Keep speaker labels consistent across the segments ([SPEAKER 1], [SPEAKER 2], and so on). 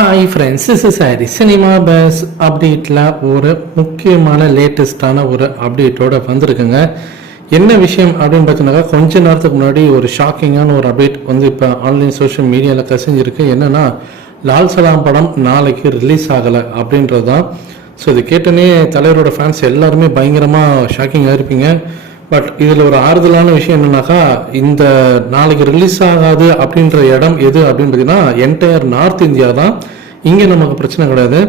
[SPEAKER 1] Hi friends is சாரி cinema base அப்டேட்டில் ஒரு முக்கியமான லேட்டஸ்டான ஒரு அப்டேட்டோட வந்திருக்குங்க. என்ன விஷயம் அப்படின்னு பார்த்தீங்கன்னாக்கா கொஞ்ச நேரத்துக்கு முன்னாடி ஒரு ஷாக்கிங்கான ஒரு அப்டேட் வந்து இப்போ ஆன்லைன் சோஷியல் மீடியாவில் கசிஞ்சிருக்கு. என்னன்னா லால் சலாம் படம் நாளைக்கு ரிலீஸ் ஆகலை அப்படின்றது தான் ஸோ இது கேட்டனே தலைவரோட ஃபேன்ஸ் எல்லாருமே பயங்கரமாக ஷாக்கிங்காக இருப்பீங்க. பட் இதில் ஒரு ஆறுதலான விஷயம் என்னன்னாக்கா இந்த நாளைக்கு ரிலீஸ் ஆகாது அப்படின்ற இடம் எது அப்படின்னு பார்த்தீங்கன்னா என்டையர் நார்த் இந்தியா தான். இங்கே நமக்கு பிரச்சனை கிடையாது.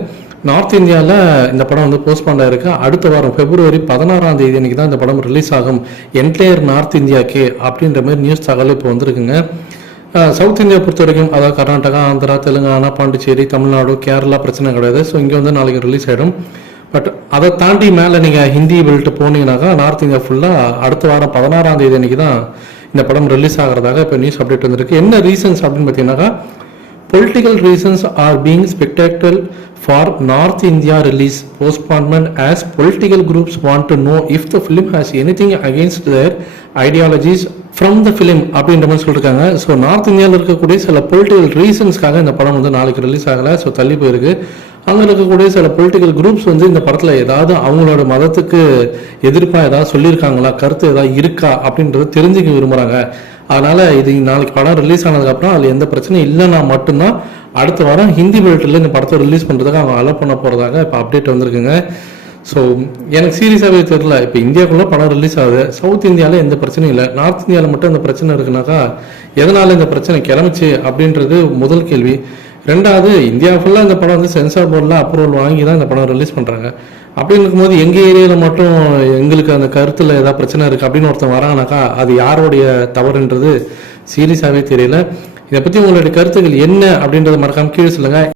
[SPEAKER 1] நார்த் இந்தியாவில் இந்த படம் வந்து போஸ்ட்பாண்ட் ஆயிருக்கு. அடுத்த வாரம் பிப்ரவரி பதினாறாம் தேதி அன்றைக்கி தான் இந்த படம் ரிலீஸ் ஆகும். என்டையர் நார்த் இந்தியாக்கே அப்படின்ற மாதிரி நியூஸ் தகவல் இப்போ வந்திருக்குங்க. சவுத் இந்தியா பொறுத்த வரைக்கும் அதாவது கர்நாடகா ஆந்திரா தெலுங்கானா பாண்டிச்சேரி தமிழ்நாடு கேரளா பிரச்சனை கிடையாது. ஸோ இங்கே வந்து நாளைக்கு ரிலீஸ் ஆகிடும் பட் அதை தாண்டி மேலே நீங்கள் ஹிந்தி பெல்ட்டு போனீங்கன்னாக்கா நார்த் இந்தியா ஃபுல்லாக அடுத்த வாரம் பதினாறாம் தேதி அன்றைக்கி தான் இந்த படம் ரிலீஸ் ஆகிறதாக இப்போ நியூஸ் அப்டேட் வந்திருக்கு. என்ன ரீசன்ஸ் அப்படின்னு பார்த்தீங்கன்னாக்கா political reasons are being being for north India release postponement as political groups want to know if the film has anything against their ideologies from the film அப்படின்ற மாதிரி சொல்லியிருக்காங்க so north இந்தியாவில் இருக்கக்கூடிய சில பொலிட்டிக்கல் ரீசன்ஸ்க்காக இந்த படம் வந்து நாளைக்கு ரிலீஸ் ஆகலை. ஸோ தள்ளி போயிருக்கு. அங்கே இருக்கக்கூடிய சில பொலிட்டிக்கல் குரூப்ஸ் வந்து இந்த படத்தில் ஏதாவது அவங்களோட மதத்துக்கு எதிர்ப்பாக ஏதாவது சொல்லியிருக்காங்களா? கருத்து ஏதாவது இருக்கா? அப்படின்றத தெரிஞ்சுக்க விரும்புகிறாங்க அதனால் இது நாளைக்கு படம் ரிலீஸ் ஆனதுக்கப்புறம் அதில் எந்த பிரச்சனையும் இல்லைன்னா மட்டும்தான் அடுத்த வாரம் ஹிந்தி பெல்ட்டில் இந்த படத்தை ரிலீஸ் பண்ணுறதுக்கு அவங்க அலோ பண்ண போகிறதாக இப்போ அப்டேட் வந்திருக்குங்க. ஸோ எனக்கு சீரியஸாகவே தெரில இப்போ இந்தியாவுக்குள்ளே படம் ரிலீஸ் ஆகுது. சவுத் இந்தியாவில் எந்த பிரச்சனையும் இல்லை. நார்த் இந்தியாவில் மட்டும் இந்த பிரச்சனை இருக்குனாக்கா எதனால் இந்த பிரச்சனை கிளம்பிச்சு அப்படின்றது முதல் கேள்வி. ரெண்டாவது இந்தியா ஃபுல்லாக இந்த படம் வந்து சென்சார் போர்டில் அப்ரூவல் வாங்கி தான் இந்த படம் ரிலீஸ் பண்ணுறாங்க அப்படின்னு இருக்கும்போது எங்கள் ஏரியாவில் மட்டும் எங்களுக்கு அந்த கருத்தில் ஏதாவது பிரச்சனை இருக்குது அப்படின்னு ஒருத்தன் வராங்கனாக்கா அது யாருடைய தவறுன்றது சீரியஸாகவே தெரியல. இதை பற்றி உங்களுடைய கருத்துக்கள் என்ன அப்படின்றத மறக்காமல் கீழே சொல்லுங்கள்